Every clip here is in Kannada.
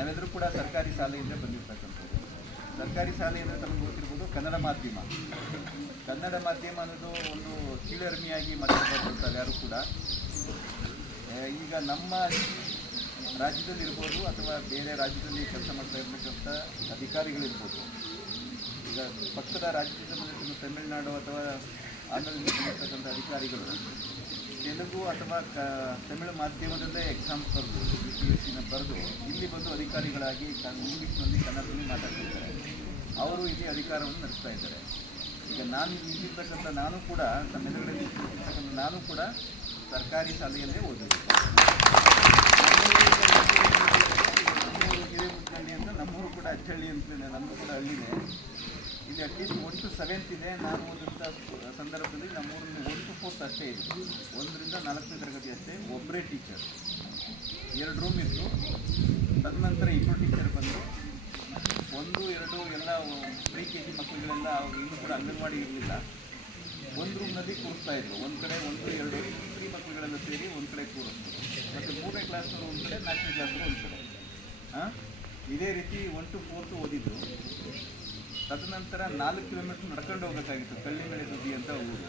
ನಾವೆಲ್ಲರೂ ಕೂಡ ಸರ್ಕಾರಿ ಶಾಲೆಯಿಂದ ಬಂದಿರ್ತಕ್ಕಂಥದ್ದು. ಸರ್ಕಾರಿ ಶಾಲೆ ಅಂದರೆ ತಮಗೆ ಗೊತ್ತಿರ್ಬೋದು ಕನ್ನಡ ಮಾಧ್ಯಮ. ಕನ್ನಡ ಮಾಧ್ಯಮ ಅನ್ನೋದು ಒಂದು ಕೀಳರಿಮೆಯಾಗಿ ಮಾತಾಡ್ತಾರೆ ಯಾರು ಕೂಡ. ಈಗ ನಮ್ಮ ರಾಜ್ಯದಲ್ಲಿರ್ಬೋದು ಅಥವಾ ಬೇರೆ ರಾಜ್ಯದಲ್ಲಿ ಕೆಲಸ ಮಾಡ್ತಾ ಇರ್ತಕ್ಕಂಥ ಅಧಿಕಾರಿಗಳಿರ್ಬೋದು. ಈಗ ಪಕ್ಕದ ರಾಜ್ಯದಲ್ಲಿ ತಮಿಳುನಾಡು ಅಥವಾ ಆಂಧ್ರದಲ್ಲಿ ಬಂದಿರ್ತಕ್ಕಂಥ ಅಧಿಕಾರಿಗಳು ತೆಲುಗು ಅಥವಾ ತಮಿಳು ಮಾಧ್ಯಮದಲ್ಲೇ ಎಕ್ಸಾಮ್ ಬರೆದು ಬಿ ಪಿ ಎಸ್ ಸಿನ ಬರೆದು, ಇಲ್ಲಿ ಬಂದು ಅಧಿಕಾರಿಗಳಾಗಿ ಇಂಗ್ಲೀಷ್ನಲ್ಲಿ ಕನ್ನಡದಲ್ಲಿ ಮಾತಾಡ್ತಿದ್ದಾರೆ ಅವರು ಇಲ್ಲಿ ಅಧಿಕಾರವನ್ನು ನಡೆಸ್ತಾ ಇದ್ದಾರೆ. ಈಗ ನಾನು ಇಲ್ಲಿರ್ತಕ್ಕಂಥ ನಾನು ಕೂಡ ತಮ್ಮೆದುರುಗಡೆ ಇರ್ತಕ್ಕಂಥ ನಾನು ಕೂಡ ಸರ್ಕಾರಿ ಶಾಲೆಯಲ್ಲೇ ಓದಿದ್ದು ನಮ್ಮೂರು ಅಂತ ನಮ್ಮೂರು ಕೂಡ ಅಚ್ಚಳ್ಳಿ ಅಂತ ನಮ್ಮದು ಕೂಡ ಹಳ್ಳಿನೇ ಇಲ್ಲಿ ಅಟ್ಲೀಸ್ಟ್ ಒನ್ ಟು ಸೆವೆಂತ್ ಇದೆ. ನಾನು ಓದಿದಂಥ ಸಂದರ್ಭದಲ್ಲಿ ನಮ್ಮೂರಲ್ಲಿ ಒನ್ ಟು ಫೋರ್ತ್ ಅಷ್ಟೇ ಇದೆ. ಒಂದರಿಂದ ನಾಲ್ಕನೇ ತರಗತಿ ಅಷ್ಟೇ. ಒಬ್ಬರೇ ಟೀಚರ್ ಎರಡು ರೂಮ್ ಇತ್ತು. ತದನಂತರ ಇಬ್ಬರು ಟೀಚರ್ ಬಂದರು ಒಂದು, ಎರಡು ಎಲ್ಲ ಪ್ರೀ ಕೆ ಜಿ ಮಕ್ಕಳುಗಳೆಲ್ಲ ಇನ್ನೂ ಕೂಡ ಅಂಗನವಾಡಿ ಇರಲಿಲ್ಲ. ಒಂದು ರೂಮ್ನಲ್ಲಿ ಕೂರಿಸ್ತಾ ಇದ್ರು. ಒಂದು ಕಡೆ ಒಂದು, ಎರಡು ಪ್ರೀ ಮಕ್ಕಳುಗಳೆಲ್ಲ ಸೇರಿ ಒಂದು ಕಡೆ ಕೂರಿಸ್ತಾರೆ ಮತ್ತು ಮೂರನೇ ಕ್ಲಾಸ್ನವರು ಒಂದು ಕಡೆ, ನಾಲ್ಕನೇ ಕ್ಲಾಸ್ನವರು ಒಂದು ಕಡೆ. ಹಾಂ ಇದೇ ರೀತಿ ಒನ್ ಟು ಫೋರ್ತು ಓದಿದ್ದು ತದನಂತರ ನಾಲ್ಕು ಕಿಲೋಮೀಟ್ರ್ ನಡ್ಕೊಂಡು ಹೋಗಬೇಕಾಗಿತ್ತು ಕಳ್ಳಿಮಳೆ ನದಿ ಅಂತ ಊರು.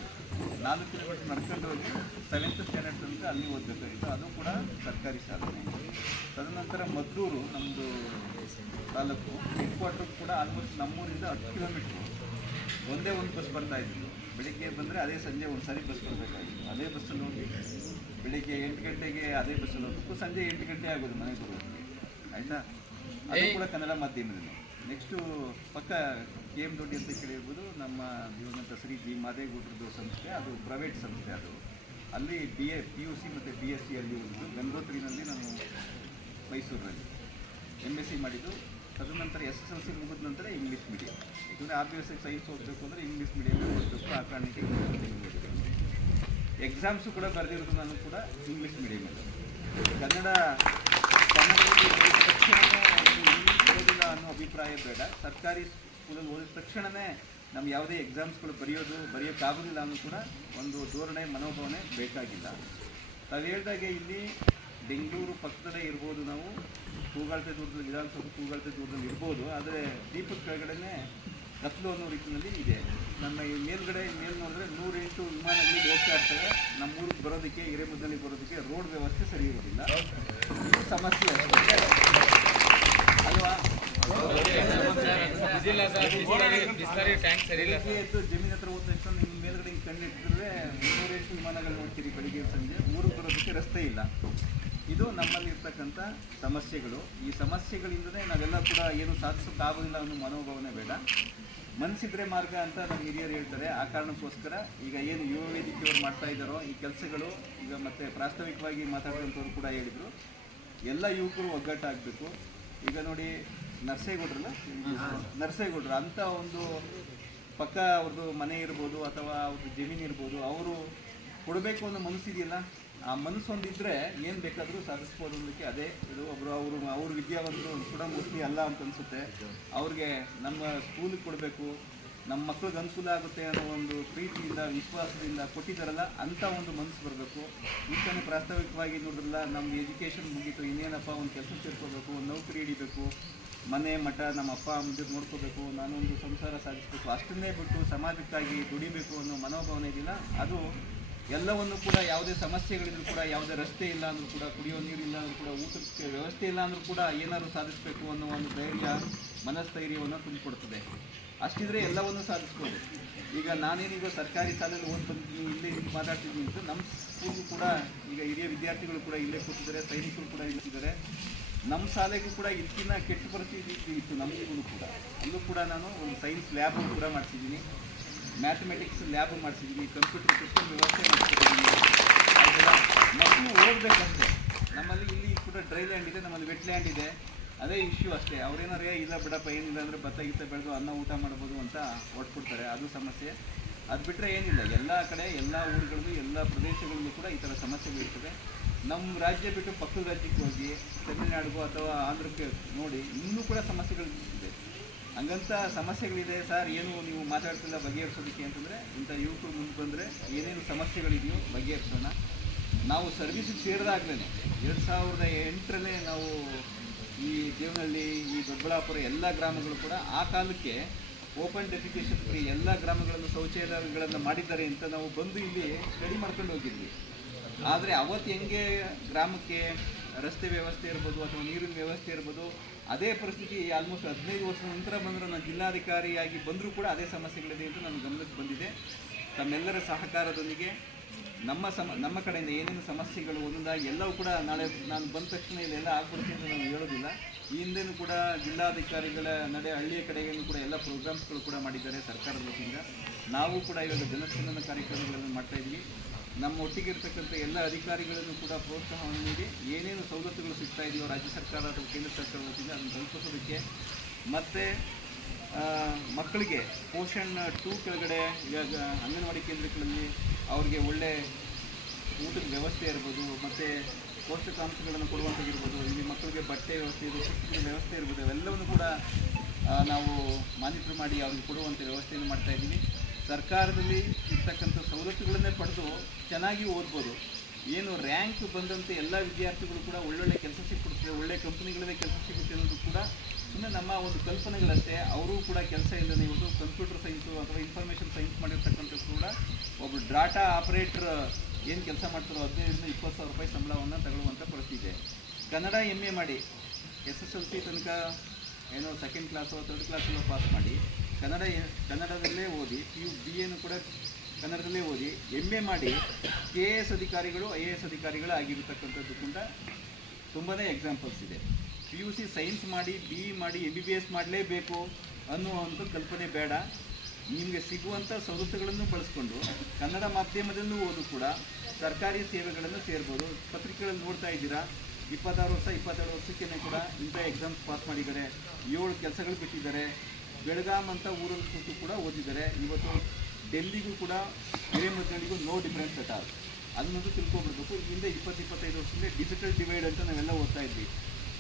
ನಾಲ್ಕು ಕಿಲೋಮೀಟ್ರ್ ನಡ್ಕೊಂಡು ಹೋಗಿ ಸೆವೆಂತ್ ಸ್ಟ್ಯಾಂಡರ್ಡ್ ತನಕ ಅಲ್ಲಿ ಓದಬೇಕಾಗಿತ್ತು. ಅದು ಕೂಡ ಸರ್ಕಾರಿ ಶಾಲೆ. ತದನಂತರ ಮದ್ದೂರು ನಮ್ಮದು ತಾಲೂಕು. ಹೆಡ್ ಕ್ವಾರ್ಟರ್ ಕೂಡ ಆಲ್ಮೋಸ್ಟ್ ನಮ್ಮೂರಿಂದ ಹತ್ತು ಕಿಲೋಮೀಟ್ರ್. ಒಂದೇ ಒಂದು ಬಸ್ ಬರ್ತಾ ಇದ್ದು ಬೆಳಿಗ್ಗೆ ಬಂದರೆ ಅದೇ ಸಂಜೆ ಒಂದು ಸಾರಿ ಬಸ್ ಬರಬೇಕಾಗಿತ್ತು. ಅದೇ ಬಸ್ಸಲ್ಲಿ ಹೋಗಿ ಬೆಳಿಗ್ಗೆ ಎಂಟು ಗಂಟೆಗೆ ಅದೇ ಬಸ್ಸಲ್ಲಿ ಹೋಗಬೇಕು. ಸಂಜೆ ಎಂಟು ಗಂಟೆ ಆಗೋದು ಮನೆಗೆ ಬರೋದಕ್ಕೆ. ಆಯಿತಾ? ಅದು ಕೂಡ ಕನ್ನಡ ಮಾಧ್ಯಮದಲ್ಲಿ. ನೆಕ್ಸ್ಟು ಪಕ್ಕ ಕೆ ಎಂ ದೊಡ್ಡಿ ಅಂತ ಕೇಳಿರ್ಬೋದು, ನಮ್ಮ ದಿವಂಗತ ಶ್ರೀ ಜಿ. ಮಾದೇಗೌಡರದ್ದು ಸಂಸ್ಥೆ, ಅದು ಪ್ರೈವೇಟ್ ಸಂಸ್ಥೆ ಅದು. ಅಲ್ಲಿ B A P U C ಮತ್ತು ಬಿ ಎಸ್ ಸಿ ಅಲ್ಲಿ ಓದಿದ್ದು ಗಂಗೋತ್ರಿನಲ್ಲಿ ನಾನು ಮೈಸೂರಿನಲ್ಲಿ ಎಂ ಎಸ್ ಸಿ ಮಾಡಿದ್ದು. ತದನಂತರ ಎಸ್ ಎಸ್ ಎಲ್ ಸಿ ಮುಗಿದ ನಂತರ ಇಂಗ್ಲೀಷ್ ಮೀಡಿಯಂ ಯಾಕಂದರೆ ಎಸ್ ಸೈನ್ಸ್ ಓದಬೇಕು ಅಂದರೆ ಇಂಗ್ಲೀಷ್ ಮೀಡಿಯಂ ಓದಬೇಕು. ಆ ಕಾರಣಕ್ಕೆ ಎಕ್ಸಾಮ್ಸು ಕೂಡ ಬರೆದಿರೋದು ನಾನು ಕೂಡ ಇಂಗ್ಲೀಷ್ ಮೀಡಿಯಮಲ್ಲಿ ಕನ್ನಡ, ಕನ್ನಡದಲ್ಲಿ ಅನ್ನೋ ಅಭಿಪ್ರಾಯ ಬೇಡ. ಸರ್ಕಾರಿ ಸ್ಕೂಲಲ್ಲಿ ಓದಿದ ತಕ್ಷಣವೇ ನಮ್ಮ ಯಾವುದೇ ಎಕ್ಸಾಮ್ಸ್ಗಳು ಬರೆಯೋದು ಬರೆಯೋಕ್ಕಾಗೋದಿಲ್ಲ ಅನ್ನೋ ಕೂಡ ಒಂದು ಧೋರಣೆ ಮನೋಭಾವನೆ ಬೇಕಾಗಿಲ್ಲ. ತಾವು ಹೇಳಿದಾಗೆ ಇಲ್ಲಿ ಬೆಂಗಳೂರು ಪಕ್ಕದಲ್ಲೇ ಇರ್ಬೋದು ನಾವು. ಕೂಗಾಳ್ತೆ ದೂರದಲ್ಲಿ ವಿಧಾನಸಭೆ ಕೂಗಾಳ್ತೆ ದೂರದಲ್ಲಿ ಇರ್ಬೋದು. ಆದರೆ ದೀಪದ ಕೆಳಗಡೆನೇ ಕತ್ಲು ಅನ್ನೋ ರೀತಿಯಲ್ಲಿ ಇದೆ. ನಮ್ಮ ಈ ಮೇಲ್ಗಡೆ ಮೇಲ್ ನೋಡಿದ್ರೆ ನೂರೆಂಟು ವಿಮಾನಗಳು ಹೋಗ್ತಾ ಇರ್ತವೆ. ನಮ್ಮ ಊರಿಗೆ ಬರೋದಕ್ಕೆ ಹಿರೇಮುದ್ದಲ್ಲಿ ಬರೋದಕ್ಕೆ ರೋಡ್ ವ್ಯವಸ್ಥೆ ಸರಿ ಇರೋದಿಲ್ಲ. ಇದು ಸಮಸ್ಯೆ ಅಷ್ಟೇ. ಅಲ್ವಾ ಬೆಳಿಗ್ಗೆ ಎದ್ದು ಜಮೀನ್ ಹತ್ರ ನಿಮ್ಮ ವಿಮಾನಗಳು ಸಂಜೆ ಬರೋದಕ್ಕೆ ರಸ್ತೆ ಇಲ್ಲ ಇದು ನಮ್ಮಲ್ಲಿರ್ತಕ್ಕಂಥ ಸಮಸ್ಯೆಗಳು ಈ ಸಮಸ್ಯೆಗಳಿಂದಲೇ ನಾವೆಲ್ಲ ಕೂಡ ಏನು ಸಾಧಿಸೋಕ್ಕಾಗೋದಿಲ್ಲ ಅನ್ನೋ ಮನೋಭಾವನೆ ಬೇಡ ಮನಸ್ಸಿದ್ರೆ ಮಾರ್ಗ ಅಂತ ನಮ್ಮ ಹಿರಿಯರು ಹೇಳ್ತಾರೆ ಆ ಕಾರಣಕ್ಕೋಸ್ಕರ ಈಗ ಏನು ಯುವ ವೇದಿಕೆಯವರು ಮಾಡ್ತಾ ಇದ್ದಾರೋ ಈ ಕೆಲಸಗಳು ಈಗ ಮತ್ತೆ ಪ್ರಾಸ್ತಾವಿಕವಾಗಿ ಮಾತಾಡುವಂಥವ್ರು ಕೂಡ ಹೇಳಿದರು ಎಲ್ಲ ಯುವಕರು ಒಗ್ಗಟ್ಟಾಗಬೇಕು ಈಗ ನೋಡಿ ನರ್ಸೇಗೌಡ್ರಲ್ಲ ನರ್ಸೇಗೌಡ್ರು ಅಂಥ ಒಂದು ಪಕ್ಕ ಅವ್ರದ್ದು ಮನೆ ಇರ್ಬೋದು ಅಥವಾ ಅವ್ರದ್ದು ಜಮೀನು ಇರ್ಬೋದು ಅವರು ಕೊಡಬೇಕು ಅನ್ನೋ ಮನಸ್ಸಿದೆಯಲ್ಲ ಆ ಮನಸ್ಸು ಒಂದಿದ್ರೆ ಏನು ಬೇಕಾದರೂ ಸಾಧಿಸ್ಬೋದು ಅನ್ನೋದಕ್ಕೆ ಅದೇ ಇದು. ಒಬ್ಬರು ಅವರು ಅವ್ರ ವಿದ್ಯಾವಂತರು ಕೂಡ ಮೂರ್ತಿ ಅಲ್ಲ ಅಂತ ಅನಿಸುತ್ತೆ. ಅವ್ರಿಗೆ ನಮ್ಮ ಸ್ಕೂಲಿಗೆ ಕೊಡಬೇಕು ನಮ್ಮ ಮಕ್ಳಿಗೆ ಅನುಕೂಲ ಆಗುತ್ತೆ ಅನ್ನೋ ಒಂದು ಪ್ರೀತಿಯಿಂದ, ವಿಶ್ವಾಸದಿಂದ ಕೊಟ್ಟಿದ್ದಾರಲ್ಲ ಅಂಥ ಒಂದು ಮನಸ್ಸು ಬರಬೇಕು. ಈತಾನೆ ಪ್ರಾಸ್ತಾವಿಕವಾಗಿ ನೋಡಿದ್ರಲ್ಲ ನಮ್ಮ ಎಜುಕೇಷನ್ ಮುಗೀತು, ಇನ್ನೇನಪ್ಪ ಒಂದು ಕೆಲಸ ಸೇರ್ಕೋಬೇಕು ಒಂದು ನೌಕರಿ ಹಿಡಿಬೇಕು, ಮನೆ, ಮಠ, ನಮ್ಮ ಅಪ್ಪ, ಅಮ್ಮ ನೋಡ್ಕೋಬೇಕು, ನಾನೊಂದು ಸಂಸಾರ ಸಾಧಿಸಬೇಕು ಅಷ್ಟನ್ನೇ ಬಿಟ್ಟು ಸಮಾಜಕ್ಕಾಗಿ ದುಡಿಬೇಕು ಅನ್ನೋ ಮನೋಭಾವನೆ ಇದೆಯಲ್ಲ, ಅದು ಎಲ್ಲವನ್ನು ಕೂಡ ಯಾವುದೇ ಸಮಸ್ಯೆಗಳಿದ್ರು ಕೂಡ, ಯಾವುದೇ ರಸ್ತೆ ಇಲ್ಲ ಅಂದರೂ ಕೂಡ, ಕುಡಿಯೋ ನೀರು ಇಲ್ಲ ಅಂದರೂ ಕೂಡ, ಊಟಕ್ಕೆ ವ್ಯವಸ್ಥೆ ಇಲ್ಲ ಅಂದರೂ ಕೂಡ ಏನಾದರೂ ಸಾಧಿಸಬೇಕು ಅನ್ನೋ ಒಂದು ಧೈರ್ಯ, ಮನಸ್ಥೈರ್ಯವನ್ನು ತುಂಬಿಕೊಡ್ತದೆ. ಅಷ್ಟಿದ್ರೆ ಎಲ್ಲವನ್ನು ಸಾಧಿಸ್ಬೋದು. ಈಗ ನಾನೇನೀಗ ಸರ್ಕಾರಿ ಶಾಲೆಯಲ್ಲಿ ಓದಿ ಬಂದಿದ್ದೀನಿ, ಇಲ್ಲೇ ಮಾತಾಡ್ತಿದ್ದೀನಿ ಅಂತ ನಮ್ಮ ಸ್ಕೂಲ್ಗೂ ಕೂಡ, ಈಗ ಹಿರಿಯ ವಿದ್ಯಾರ್ಥಿಗಳು ಕೂಡ ಇಲ್ಲೇ ಕೂತಿದ್ದಾರೆ, ಸೈನಿಕರು ಕೂಡ ಇಲ್ಲಿದ್ದಾರೆ ನಮ್ಮ ಶಾಲೆಗೂ ಕೂಡ ಇದಕ್ಕಿನ್ನ ಕೆಟ್ಟ ಪರಿಸ್ಥಿತಿ ಇತ್ತು ನಮಗೂ ಕೂಡ. ಅಲ್ಲೂ ಕೂಡ ನಾನು ಒಂದು ಸೈನ್ಸ್ ಲ್ಯಾಬ್ ಕೂಡ ಮಾಡಿಸಿದ್ದೀನಿ. ಮ್ಯಾಥಮೆಟಿಕ್ಸ್ ಲ್ಯಾಬ್ ಮಾಡಿಸಿದ್ದೀನಿ ಕಂಪ್ಯೂಟರ್ ಸಿಸ್ಟಮ್ ವ್ಯವಸ್ಥೆ ಮಾಡಿಸಿದ್ದೀನಿ. ಮಕ್ಕಳು ಓದಬೇಕಷ್ಟೇ. ನಮ್ಮಲ್ಲಿ ಇಲ್ಲಿ ಕೂಡ ಡ್ರೈ ಲ್ಯಾಂಡ್ ಇದೆ, ನಮ್ಮಲ್ಲಿ ವೆಟ್ ಲ್ಯಾಂಡ್ ಇದೆ. ಅದೇ ಇಶ್ಯೂ ಅಷ್ಟೇ. ಅವ್ರೇನಾರು "ಏ, ಇಲ್ಲ ಬಿಡಪ್ಪ ಏನಿಲ್ಲ ಅಂದರೆ ಭತ್ತ ಗಿತ್ತ ಬೆಳೆದು ಅನ್ನ ಊಟ ಮಾಡ್ಬೋದು ಅಂತ ಹೊಟ್ಬಿಡ್ತಾರೆ ಅದು ಸಮಸ್ಯೆ. ಅದು ಬಿಟ್ಟರೆ ಏನಿಲ್ಲ. ಎಲ್ಲ ಕಡೆ ಎಲ್ಲ ಊರುಗಳಲ್ಲೂ ಎಲ್ಲ ಪ್ರದೇಶಗಳಲ್ಲೂ ಕೂಡ ಈ ಥರ ಸಮಸ್ಯೆಗಳಿರ್ತದೆ ನಮ್ಮ ರಾಜ್ಯ ಬಿಟ್ಟು ಪಕ್ಕದ ರಾಜ್ಯಕ್ಕೆ ಹೋಗಿ ತಮಿಳುನಾಡಿಗೂ ಅಥವಾ ಆಂಧ್ರಕ್ಕೆ ನೋಡಿ ಇನ್ನೂ ಕೂಡ ಸಮಸ್ಯೆಗಳಿದೆ ಹಂಗಂತ ಸಮಸ್ಯೆಗಳಿದೆ. ಸರ್ ಏನು ನೀವು ಮಾತಾಡ್ತಿಲ್ಲ ಬಗೆಹರಿಸೋದಕ್ಕೆ? ಅಂತಂದರೆ ಇಂಥ ಯುವಕರು ಮುಂದೆ ಬಂದರೆ ಏನೇನು ಸಮಸ್ಯೆಗಳಿದೆಯೋ ಬಗೆಹರಿಸೋಣ. ನಾವು ಸರ್ವಿಸಿಗೆ ಸೇರಿದಾಗಲೇ ಎರಡು ಸಾವಿರದ ಎಂಟರಲ್ಲೇ ನಾವು ಈ ದೇವನಹಳ್ಳಿ, ಈ ದೊಡ್ಡಬಳ್ಳಾಪುರ ಎಲ್ಲ ಗ್ರಾಮಗಳು ಕೂಡ ಆ ಕಾಲಕ್ಕೆ ಓಪನ್ ಡೆಫಿಕೇಶನ್ ಫ್ರೀ ಎಲ್ಲ ಗ್ರಾಮಗಳನ್ನು, ಶೌಚಾಲಯಗಳನ್ನು ಮಾಡಿದ್ದಾರೆ ಅಂತ ನಾವು ಬಂದು ಇಲ್ಲಿ ಸ್ಟಡಿ ಮಾಡ್ಕೊಂಡು ಹೋಗಿದ್ವಿ. ಆದರೆ ಅವತ್ತು ಹೆಂಗೆ ಗ್ರಾಮಕ್ಕೆ ರಸ್ತೆ ವ್ಯವಸ್ಥೆ ಇರ್ಬೋದು ಅಥವಾ ನೀರಿನ ವ್ಯವಸ್ಥೆ ಇರ್ಬೋದು, ಅದೇ ಪರಿಸ್ಥಿತಿ ಆಲ್ಮೋಸ್ಟ್ ಹದಿನೈದು ವರ್ಷದ ನಂತರ ಬಂದರೂ ನಾನು ಜಿಲ್ಲಾಧಿಕಾರಿಯಾಗಿ ಬಂದರೂ ಕೂಡ ಅದೇ ಸಮಸ್ಯೆಗಳಿದೆ ಅಂತ ನನ್ನ ಗಮನಕ್ಕೆ ಬಂದಿದೆ. ತಮ್ಮೆಲ್ಲರ ಸಹಕಾರದೊಂದಿಗೆ ನಮ್ಮ ಸಮ, ನಮ್ಮ ಕಡೆಯಿಂದ ಏನೇನು ಸಮಸ್ಯೆಗಳು ಒಂದೊಂದಾಗಿ ಎಲ್ಲವೂ ಕೂಡ ನಾಳೆ ನಾನು ಬಂದ ತಕ್ಷಣ ಇಲ್ಲೆಲ್ಲ ಆಗ್ಬಿಡುತ್ತೆ ಅಂತ ನಾನು ಹೇಳೋದಿಲ್ಲ. ಈ ಹಿಂದೆನೂ ಕೂಡ ಜಿಲ್ಲಾಧಿಕಾರಿಗಳ ನಡೆ, ಹಳ್ಳಿಯ ಕಡೆಗೂ ಕೂಡ ಎಲ್ಲ ಪ್ರೋಗ್ರಾಮ್ಸ್ಗಳು ಕೂಡ ಮಾಡಿದ್ದಾರೆ ಸರ್ಕಾರದ ವತಿಯಿಂದ. ನಾವು ಕೂಡ ಇವಾಗ ಜನಸ್ಪಂದನ ಕಾರ್ಯಕ್ರಮಗಳನ್ನು ಮಾಡ್ತಾ ಇದ್ವಿ. ನಮ್ಮ ಒಟ್ಟಿಗೆ ಇರ್ತಕ್ಕಂಥ ಎಲ್ಲ ಅಧಿಕಾರಿಗಳನ್ನು ಕೂಡ ಪ್ರೋತ್ಸಾಹವನ್ನು ನೀಡಿ ಏನೇನು ಸವಲತ್ತುಗಳು ಸಿಗ್ತಾ ಇದೆಯೋ ರಾಜ್ಯ ಸರ್ಕಾರ ಅಥವಾ ಕೇಂದ್ರ ಸರ್ಕಾರದ ವತಿಯಿಂದ ಅದನ್ನು ತಲುಪಿಸೋದಕ್ಕೆ ಮತ್ತು ಮಕ್ಕಳಿಗೆ ಪೋಷಣ್ ಟೂ ಕೆಳಗಡೆ ಇವಾಗ ಅಂಗನವಾಡಿ ಕೇಂದ್ರಗಳಲ್ಲಿ ಅವ್ರಿಗೆ ಒಳ್ಳೆ ಊಟದ ವ್ಯವಸ್ಥೆ ಇರ್ಬೋದು, ಮತ್ತು ಪೌಷ್ಟಿಕಾಂಶಗಳನ್ನು ಕೊಡುವಂಥದ್ದಿರ್ಬೋದು ಇಲ್ಲಿ ಮಕ್ಕಳಿಗೆ ಬಟ್ಟೆ ವ್ಯವಸ್ಥೆ ಇದು ಶಿಕ್ಷಣ ವ್ಯವಸ್ಥೆ ಇರ್ಬೋದು, ಅವೆಲ್ಲವನ್ನು ಕೂಡ ನಾವು ಮಾನಿಟರ್ ಮಾಡಿ ಅವ್ರಿಗೆ ಕೊಡುವಂಥ ವ್ಯವಸ್ಥೆಯನ್ನು ಮಾಡ್ತಾ ಇದ್ದೀವಿ. ಸರ್ಕಾರದಲ್ಲಿ ಇರ್ತಕ್ಕಂಥ ಸವಲತ್ತುಗಳನ್ನೇ ಪಡೆದು ಚೆನ್ನಾಗಿ ಓದ್ಬೋದು. ಏನು ರ್ಯಾಂಕ್ ಬಂದಂಥ ಎಲ್ಲ ವಿದ್ಯಾರ್ಥಿಗಳು ಕೂಡ ಒಳ್ಳೊಳ್ಳೆ ಕೆಲಸ ಸಿಕ್ಕುತ್ತೆ ಒಳ್ಳೆ ಕಂಪ್ನಿಗಳಲ್ಲೇ ಕೆಲಸ ಸಿಗುತ್ತೆ ಅನ್ನೋದು ಕೂಡ ಸುಮ್ಮನೆ ನಮ್ಮ ಒಂದು ಕಲ್ಪನೆಗಳಷ್ಟೇ, ಅವರು ಕೂಡ ಕೆಲಸ ಇಲ್ಲದೆ ಇವತ್ತು ಕಂಪ್ಯೂಟರ್ ಸೈನ್ಸು ಅಥವಾ ಇನ್ಫಾರ್ಮೇಷನ್ ಸೈನ್ಸ್ ಮಾಡಿರ್ತಕ್ಕಂಥ ಕೂಡ ಒಬ್ಬ ಡಾಟಾ ಆಪರೇಟರ್ ಏನು ಕೆಲಸ ಮಾಡ್ತಾರೋ ಹದಿನೈದರಿಂದ ಇಪ್ಪತ್ತು ಸಾವಿರ ರೂಪಾಯಿ ಸಂಬಳವನ್ನು ತಗೊಳ್ಳುವಂಥ ಪರಿಸ್ಥಿತಿ ಕನ್ನಡ ಎಂ ಎ ಮಾಡಿ ಎಸ್ ಎಸ್ ಎಲ್ ಸಿ ತನಕ ಏನೋ ಸೆಕೆಂಡ್ ಕ್ಲಾಸು ಥರ್ಡ್ ಕ್ಲಾಸಲ್ಲೋ ಪಾಸ್ ಮಾಡಿ, ಕನ್ನಡ ಕನ್ನಡದಲ್ಲೇ ಓದಿ, ಪಿ ಯು ಬಿ ಎನ್ನು ಕೂಡ ಕನ್ನಡದಲ್ಲೇ ಓದಿ ಎಂ ಎ ಮಾಡಿ ಕೆ ಎ ಎಸ್ ಅಧಿಕಾರಿಗಳು ಐ ಎ ಎಸ್ ಅಧಿಕಾರಿಗಳು ಆಗಿರತಕ್ಕಂಥದ್ದು ಕೂಡ ತುಂಬಾ ಎಕ್ಸಾಂಪಲ್ಸ್ ಇದೆ. ಪಿ ಯು ಸಿ ಸೈನ್ಸ್ ಮಾಡಿ ಬಿ ಇ ಮಾಡಿ ಎಂ ಬಿ ಬಿ ಎಸ್ ಮಾಡಲೇಬೇಕು ಅನ್ನುವಂಥ ಕಲ್ಪನೆ ಬೇಡ. ನಿಮಗೆ ಸಿಗುವಂಥ ಸವಲತ್ತುಗಳನ್ನು ಬಳಸ್ಕೊಂಡು ಕನ್ನಡ ಮಾಧ್ಯಮದಲ್ಲೂ ಓದು ಕೂಡ ಸರ್ಕಾರಿ ಸೇವೆಗಳನ್ನು ಸೇರ್ಬೋದು. ಪತ್ರಿಕೆಗಳಲ್ಲಿ ನೋಡ್ತಾ ಇದ್ದೀರಾ? ಇಪ್ಪತ್ತಾರು ವರ್ಷ, ಇಪ್ಪತ್ತೆರಡು ವರ್ಷಕ್ಕೇ ಕೂಡ ಇಂಥ ಎಕ್ಸಾಮ್ಸ್ ಪಾಸ್ ಮಾಡಿದ್ದಾರೆ. ಏಳು ಕೆಲಸಗಳು ಬಿಟ್ಟಿದ್ದಾರೆ. ಬೆಳಗಾಂ ಅಂತ ಊರಲ್ಲಿ ಕೂತು ಕೂಡ ಓದಿದ್ದಾರೆ. ಇವತ್ತು ಡೆಲ್ಲಿಗೂ ಕೂಡ ಹಿರೇಮದ್ದಳಿಗೂ ನೋ ಡಿಫ್ರೆನ್ಸ್ ಅಟ್ ಆಲ್ ಅದನ್ನೊಂದು ತಿಳ್ಕೊಬಿಡ್ಬೇಕು ಇಲ್ಲಿಂದ ಇಪ್ಪತ್ತು, ಇಪ್ಪತ್ತೈದು ವರ್ಷದಿಂದ ಡಿಜಿಟಲ್ ಡಿವೈಡ್ ಅಂತ ನಾವೆಲ್ಲ ಓದ್ತಾ ಇದ್ವಿ.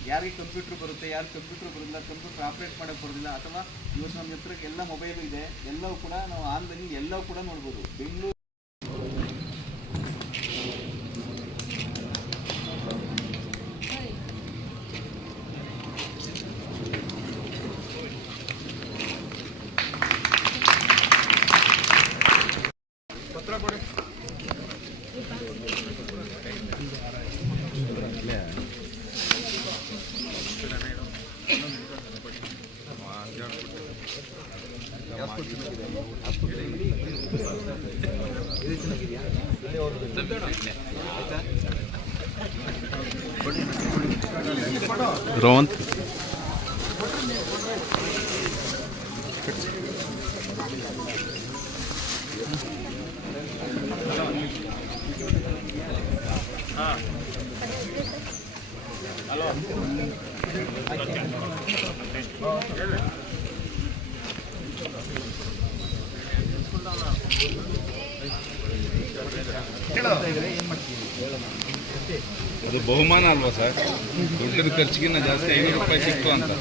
ಯಾರಿಗೆ ಕಂಪ್ಯೂಟರ್ ಬರುತ್ತೆ, ಯಾರು ಕಂಪ್ಯೂಟರ್ ಬರೋದಿಲ್ಲ ಕಂಪ್ಯೂಟ್ರ್ ಆಪ್ರೇಟ್ ಮಾಡೋಕ್ಕೆ ಬರೋದಿಲ್ಲ, ಅಥವಾ ಇವತ್ತು ನಮ್ಮ ಹತ್ರ ಎಲ್ಲ ಮೊಬೈಲು ಇದೆ, ಎಲ್ಲವೂ ಕೂಡ ನಾವು ಆನ್ಲೈನ್ ಎಲ್ಲವೂ ಕೂಡ ನೋಡ್ಬೋದು. ಬೆಂಗಳೂರು ರೋಹಂತ್ ಅದು ಬಹುಮಾನ ಅಲ್ವಾ ಸರ್? ದುಡ್ಡಿನ ಖರ್ಚಿಗಿನ್ನ ಜಾಸ್ತಿ ಐನೂರು ರೂಪಾಯಿ ಸಿಕ್ತು ಅಂತ.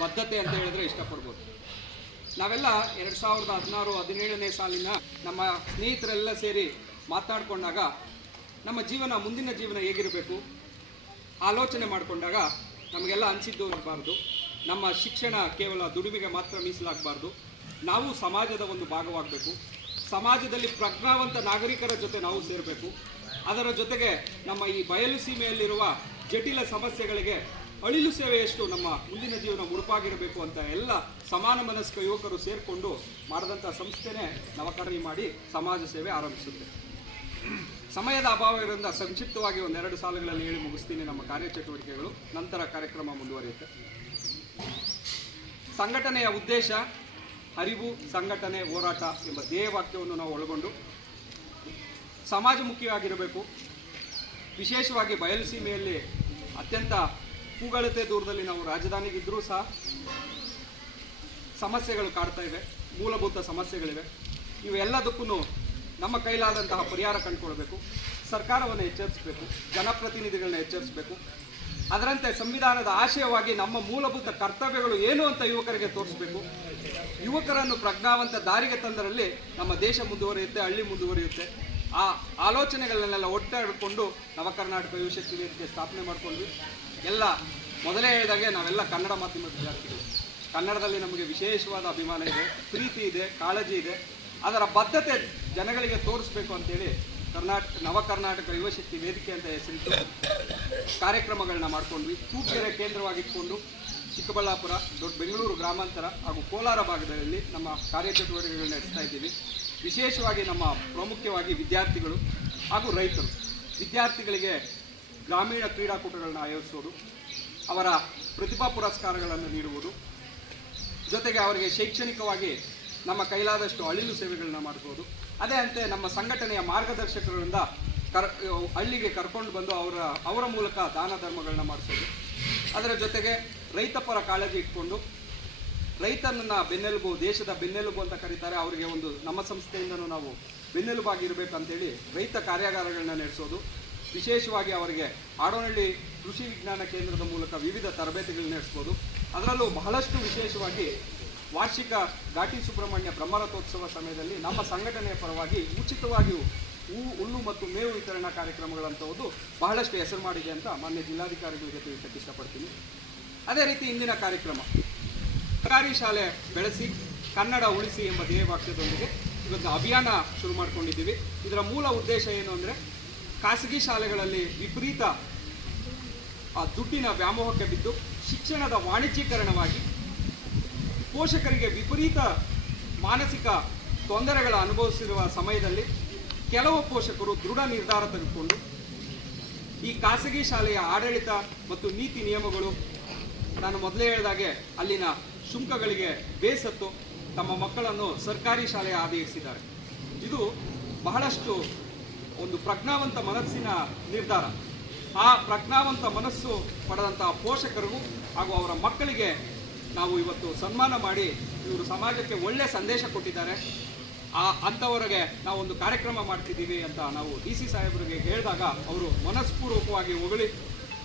ಬದ್ಧತೆ ಅಂತ ಹೇಳಿದ್ರೆ ಇಷ್ಟಪಡ್ಬೋದು. ನಾವೆಲ್ಲ ಎರಡು ಸಾವಿರದ ಹದಿನಾರು, ಹದಿನೇಳನೇ ಸಾಲಿನ ನಮ್ಮ ಸ್ನೇಹಿತರೆಲ್ಲ ಸೇರಿ ಮಾತಾಡಿಕೊಂಡಾಗ ನಮ್ಮ ಜೀವನ, ಮುಂದಿನ ಜೀವನ ಹೇಗಿರಬೇಕು ಆಲೋಚನೆ ಮಾಡಿಕೊಂಡಾಗ ನಮಗೆಲ್ಲ ಅನಿಸಿದ್ದು ಆಗಬಾರ್ದು ನಮ್ಮ ಶಿಕ್ಷಣ ಕೇವಲ ದುಡಿಮೆಗೆ ಮಾತ್ರ ಮೀಸಲಾಗಬಾರ್ದು. ನಾವು ಸಮಾಜದ ಒಂದು ಭಾಗವಾಗಬೇಕು. ಸಮಾಜದಲ್ಲಿ ಪ್ರಜ್ಞಾವಂತ ನಾಗರಿಕರ ಜೊತೆ ನಾವು ಸೇರಬೇಕು. ಅದರ ಜೊತೆಗೆ ನಮ್ಮ ಈ ಬಯಲು ಸೀಮೆಯಲ್ಲಿರುವ ಜಟಿಲ ಸಮಸ್ಯೆಗಳಿಗೆ ಅಳಿಲು ಸೇವೆಯಷ್ಟು ನಮ್ಮ ಮುಂದಿನ ಜೀವನ ಮುಡುಪಾಗಿರಬೇಕು ಅಂತ ಎಲ್ಲ ಸಮಾನ ಮನಸ್ಕ ಯುವಕರು ಸೇರಿಕೊಂಡು ಮಾಡಿದಂಥ ಸಂಸ್ಥೆನೇ ನವಕರಣಿ ಮಾಡಿ ಸಮಾಜ ಸೇವೆ ಆರಂಭಿಸುತ್ತೆ. ಸಮಯದ ಅಭಾವ ಇರೋದ್ರಿಂದ ಸಂಕ್ಷಿಪ್ತವಾಗಿ ಒಂದೆರಡು ಸಾಲುಗಳಲ್ಲಿ ಹೇಳಿ ಮುಗಿಸ್ತೀನಿ ನಮ್ಮ ಕಾರ್ಯಚಟುವಟಿಕೆಗಳು. ನಂತರ ಕಾರ್ಯಕ್ರಮ ಮುಂದುವರಿಯುತ್ತೆ. ಸಂಘಟನೆಯ ಉದ್ದೇಶ ಅರಿವು ಸಂಘಟನೆ ಹೋರಾಟ ಎಂಬ ಧ್ಯೇಯವಾಕ್ಯವನ್ನು ನಾವು ಒಳಗೊಂಡು ಸಮಾಜಮುಖಿಯಾಗಿರಬೇಕು ವಿಶೇಷವಾಗಿ ಬಯಲುಸೀಮೆಯಲ್ಲಿ ಅತ್ಯಂತ ಕೂಗಳತೆ ದೂರದಲ್ಲಿ ನಾವು ರಾಜಧಾನಿಗಿದ್ದರೂ ಸಹ ಸಮಸ್ಯೆಗಳು ಕಾಡ್ತಾ ಇವೆ, ಮೂಲಭೂತ ಸಮಸ್ಯೆಗಳಿವೆ. ಇವೆಲ್ಲದಕ್ಕೂ ನಮ್ಮ ಕೈಲಾದಂತಹ ಪರಿಹಾರ ಕಂಡುಕೊಳ್ಬೇಕು ಸರ್ಕಾರವನ್ನು ಎಚ್ಚರಿಸಬೇಕು, ಜನಪ್ರತಿನಿಧಿಗಳನ್ನ ಎಚ್ಚರಿಸಬೇಕು. ಅದರಂತೆ ಸಂವಿಧಾನದ ಆಶಯವಾಗಿ ನಮ್ಮ ಮೂಲಭೂತ ಕರ್ತವ್ಯಗಳು ಏನು ಅಂತ ಯುವಕರಿಗೆ ತೋರಿಸಬೇಕು. ಯುವಕರನ್ನು ಪ್ರಜ್ಞಾವಂತ ದಾರಿಗೆ ತಂದರಲ್ಲಿ ನಮ್ಮ ದೇಶ ಮುಂದುವರಿಯುತ್ತೆ, ಹಳ್ಳಿ ಮುಂದುವರಿಯುತ್ತೆ. ಆ ಆಲೋಚನೆಗಳನ್ನೆಲ್ಲ ಒಟ್ಟಾಡಿಕೊಂಡು ನವ ಕರ್ನಾಟಕ ಯುವಶಕ್ತಿ ವೇದಿಕೆ ಸ್ಥಾಪನೆ ಮಾಡಿಕೊಂಡ್ವಿ. ಎಲ್ಲ ಮೊದಲೇ ಹೇಳಿದಾಗೆ ನಾವೆಲ್ಲ ಕನ್ನಡ ಮಾಧ್ಯಮ ವಿದ್ಯಾರ್ಥಿಗಳು ಕನ್ನಡದಲ್ಲಿ ನಮಗೆ ವಿಶೇಷವಾದ ಅಭಿಮಾನ ಇದೆ, ಪ್ರೀತಿ ಇದೆ, ಕಾಳಜಿ ಇದೆ. ಅದರ ಬದ್ಧತೆ ಜನಗಳಿಗೆ ತೋರಿಸ್ಬೇಕು ಅಂತೇಳಿ ಕರ್ನಾಟಕ, ನವ ಕರ್ನಾಟಕ ಯುವಶಕ್ತಿ ವೇದಿಕೆ ಅಂತ ಹೆಸರಿಟ್ಟು ಕಾರ್ಯಕ್ರಮಗಳನ್ನ ಮಾಡ್ಕೊಂಡ್ವಿ. ತೂಕೆರೆ ಕೇಂದ್ರವಾಗಿಟ್ಕೊಂಡು ಚಿಕ್ಕಬಳ್ಳಾಪುರ, ದೊಡ್ಡ ಬೆಂಗಳೂರು ಗ್ರಾಮಾಂತರ ಹಾಗೂ ಕೋಲಾರ ಭಾಗದಲ್ಲಿ ನಮ್ಮ ಕಾರ್ಯಚಟುವಟಿಕೆಗಳನ್ನ ನಡೆಸ್ತಾ ಇದ್ದೀವಿ. ವಿಶೇಷವಾಗಿ ನಮ್ಮ ಪ್ರಾಮುಖ್ಯವಾಗಿ ವಿದ್ಯಾರ್ಥಿಗಳು ಹಾಗೂ ರೈತರು. ವಿದ್ಯಾರ್ಥಿಗಳಿಗೆ ಗ್ರಾಮೀಣ ಕ್ರೀಡಾಕೂಟಗಳನ್ನು ಆಯೋಜಿಸೋದು, ಅವರ ಪ್ರತಿಭಾ ಪುರಸ್ಕಾರಗಳನ್ನು ನೀಡುವುದು, ಜೊತೆಗೆ ಅವರಿಗೆ ಶೈಕ್ಷಣಿಕವಾಗಿ ನಮ್ಮ ಕೈಲಾದಷ್ಟು ಅಳಿಲು ಸೇವೆಗಳನ್ನ ಮಾಡಿಸೋದು ಅದೇ ಅಂತೆ ನಮ್ಮ ಸಂಘಟನೆಯ ಮಾರ್ಗದರ್ಶಕರಿಂದ ಕರ್, ಹಳ್ಳಿಗೆ ಕರ್ಕೊಂಡು ಬಂದು ಅವರ ಅವರ ಮೂಲಕ ದಾನ ಧರ್ಮಗಳನ್ನ ಮಾಡಿಸೋದು. ಅದರ ಜೊತೆಗೆ ರೈತ ಪರ ಕಾಳಜಿ ಇಟ್ಕೊಂಡು ರೈತನನ್ನ ಬೆನ್ನೆಲುಬು, ದೇಶದ ಬೆನ್ನೆಲುಬು ಅಂತ ಕರೀತಾರೆ. ಅವರಿಗೆ ಒಂದು ನಮ್ಮ ಸಂಸ್ಥೆಯಿಂದನೂ ನಾವು ಬೆನ್ನೆಲುಬಾಗಿರಬೇಕು ಅಂತೇಳಿ ರೈತ ಕಾರ್ಯಾಗಾರಗಳನ್ನ ನಡೆಸೋದು. ವಿಶೇಷವಾಗಿ ಅವರಿಗೆ ಆಡೋನಹಳ್ಳಿ ಕೃಷಿ ವಿಜ್ಞಾನ ಕೇಂದ್ರದ ಮೂಲಕ ವಿವಿಧ ತರಬೇತಿಗಳನ್ನ ನಡೆಸ್ಬೋದು. ಅದರಲ್ಲೂ ಬಹಳಷ್ಟು ವಿಶೇಷವಾಗಿ ವಾರ್ಷಿಕ ಘಾಟಿ ಸುಬ್ರಹ್ಮಣ್ಯ ಬ್ರಹ್ಮರಥೋತ್ಸವ ಸಮಯದಲ್ಲಿ ನಮ್ಮ ಸಂಘಟನೆಯ ಪರವಾಗಿ ಉಚಿತವಾಗಿಯೂ ಹೂ, ಹುಲ್ಲು ಮತ್ತು ಮೇವು ವಿತರಣಾ ಕಾರ್ಯಕ್ರಮಗಳಂಥವುದು ಬಹಳಷ್ಟು ಹೆಸರು ಮಾಡಿದೆ ಅಂತ ಮಾನ್ಯ ಜಿಲ್ಲಾಧಿಕಾರಿಗಳಿಗೆ ತಿಳಿಸಕ್ಕೆ ಇಷ್ಟಪಡ್ತೀನಿ. ಅದೇ ರೀತಿ ಇಂದಿನ ಕಾರ್ಯಕ್ರಮ. ಸರ್ಕಾರಿ ಶಾಲೆ ಬೆಳೆಸಿ, ಕನ್ನಡ ಉಳಿಸಿ ಎಂಬ ಧ್ಯೇಯವಾಕ್ಯದೊಂದಿಗೆ ಇವತ್ತು ಅಭಿಯಾನ ಶುರು ಮಾಡ್ಕೊಂಡಿದ್ದೀವಿ. ಇದರ ಮೂಲ ಉದ್ದೇಶ ಏನು ಅಂದರೆ ಖಾಸಗಿ ಶಾಲೆಗಳಲ್ಲಿ ವಿಪರೀತ, ಆ ದುಡ್ಡಿನ ವ್ಯಾಮೋಹಕ್ಕೆ ಬಿದ್ದು ಶಿಕ್ಷಣದ ವಾಣಿಜ್ಯೀಕರಣವಾಗಿ ಪೋಷಕರಿಗೆ ವಿಪರೀತ ಮಾನಸಿಕ ತೊಂದರೆಗಳ ಅನುಭವಿಸಿರುವ ಸಮಯದಲ್ಲಿ ಕೆಲವು ಪೋಷಕರು ದೃಢ ನಿರ್ಧಾರ ತೆಗೆದುಕೊಂಡು ಈ ಖಾಸಗಿ ಶಾಲೆಯ ಆಡಳಿತ ಮತ್ತು ನೀತಿ ನಿಯಮಗಳು ನಾನು ಮೊದಲೇ ಹೇಳಿದಾಗೆ ಅಲ್ಲಿನ ಶುಂಕಗಳಿಗೆ ಬೇಸತ್ತು ತಮ್ಮ ಮಕ್ಕಳನ್ನು ಸರ್ಕಾರಿ ಶಾಲೆಯ ಆದೇಶಿಸಿದ್ದಾರೆ. ಇದು ಬಹಳಷ್ಟು ಒಂದು ಪ್ರಜ್ಞಾವಂತ ಮನಸ್ಸಿನ ನಿರ್ಧಾರ. ಆ ಪ್ರಜ್ಞಾವಂತ ಮನಸ್ಸು ಪಡೆದಂತಹ ಪೋಷಕರಿಗೂ ಹಾಗೂ ಅವರ ಮಕ್ಕಳಿಗೆ ನಾವು ಇವತ್ತು ಸನ್ಮಾನ ಮಾಡಿ ಇವರು ಸಮಾಜಕ್ಕೆ ಒಳ್ಳೆಯ ಸಂದೇಶ ಕೊಟ್ಟಿದ್ದಾರೆ. ಆ ಅಂಥವರಿಗೆ ನಾವು ಒಂದು ಕಾರ್ಯಕ್ರಮ ಮಾಡ್ತಿದ್ದೀವಿ ಅಂತ ನಾವು ಡಿ ಸಿ ಸಾಹೇಬರಿಗೆ ಹೇಳಿದಾಗ ಅವರು ಮನಸ್ಪೂರ್ವಕವಾಗಿ ಹೊಗಳಿ,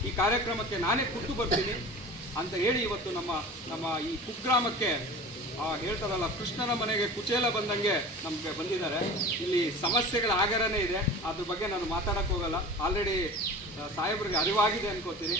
ಈ ಕಾರ್ಯಕ್ರಮಕ್ಕೆ ನಾನೇ ಖುದ್ದು ಬರ್ತೀನಿ ಅಂತ ಹೇಳಿ ಇವತ್ತು ನಮ್ಮ ನಮ್ಮ ಈ ಕುಗ್ರಾಮಕ್ಕೆ ಹೇಳ್ತಾರಲ್ಲ ಕೃಷ್ಣನ ಮನೆಗೆ ಕುಚೇಲ ಬಂದಂಗೆ ನಮಗೆ ಬಂದಿದ್ದಾರೆ. ಇಲ್ಲಿ ಸಮಸ್ಯೆಗಳ ಆಗರನೇ ಇದೆ. ಅದ್ರ ಬಗ್ಗೆ ನಾನು ಮಾತಾಡಕ್ಕೆ ಹೋಗಲ್ಲ ಆಲ್ರೆಡಿ ಸಾಹೇಬ್ರಿಗೆ ಅರಿವಾಗಿದೆ ಅನ್ಕೋತೀನಿ.